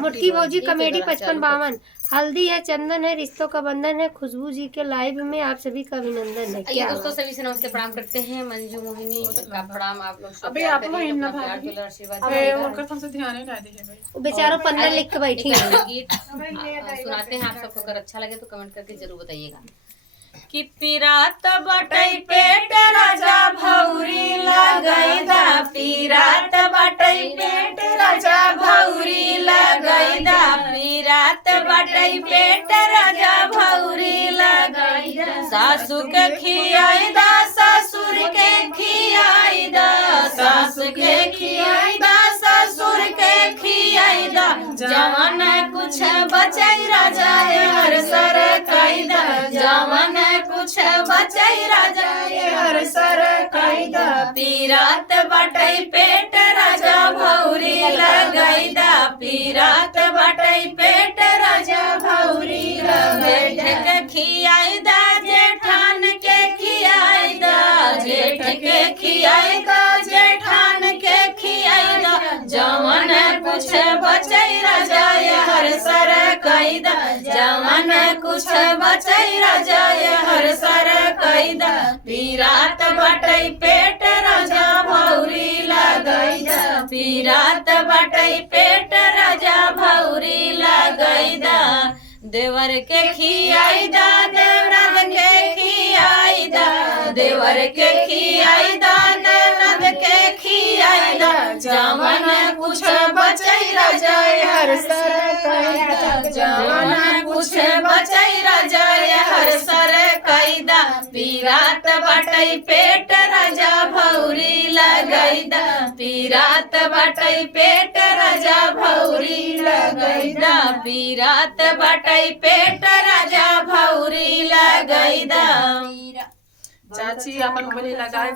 मुटकी भौजी कॉमेडी 5552। हल्दी है, चंदन है, रिश्तों का बंधन है। खुशबू जी के लाइव में आप सभी का अभिनंदन है। क्या दोस्तों सभी से नमस्ते प्रणाम करते हैं। मंजू मोहिनी का प्रणाम आप लोग अबे आप लोग इन ना भाई ओकर तुमसे ध्यान ही ना दिए भाई बेचारों पन्ना लिख के बैठी है। गीत सुनाते हैं, आप सबको अगर अच्छा लगे तो कमेंट करके जरूर बताइएगा। कि पिरात बटई पेट राजा भौरी लगई दा, पिरात बटई पेट राजा भौरी लगई दा, पिरात बटई पेट राजा भौरी लगई दा। सासू के खियाई दा, ससुर के खियाई दा, सासू के खियाई दा, ससुर के खियाई दा। जवन कुछ बचई राजा हर सर कैदा, जवन कुछ बचई राजा हर सर कैदा। पीरात बटई पेट राजा भौरी लगई दा, पीरात बटई पेट राजा भौरी लगई दा। जेठ के खियाई दा, जेठान के खियाई दा, जेठ के खियाई दा, जेठान के खियाई दा। जवन कुछ बचई राजा हर सर कैदा, जवन कुछ बचई राजा हर सर कैदा। पीरात बटई पेट राजा भौरी लगई दा, पीरात बटई पेट राजा भौरी लगई दा। देवर के खियाई दा, देवरद के खियाई दा, देवर के खियाई दा, देवरद के खियाई दा। जवन कुछ बचई राजा हर सर कैदा, जवन कुछ बचई राजा हर सर कैदा। पीरात बटई पेट राजा भौरी लगई दा, पीरात बटई पेट राजा भौरी लगई दा, पीरात बटई पेट राजा भौरी लगई दा। चाची अपन बोली लगाए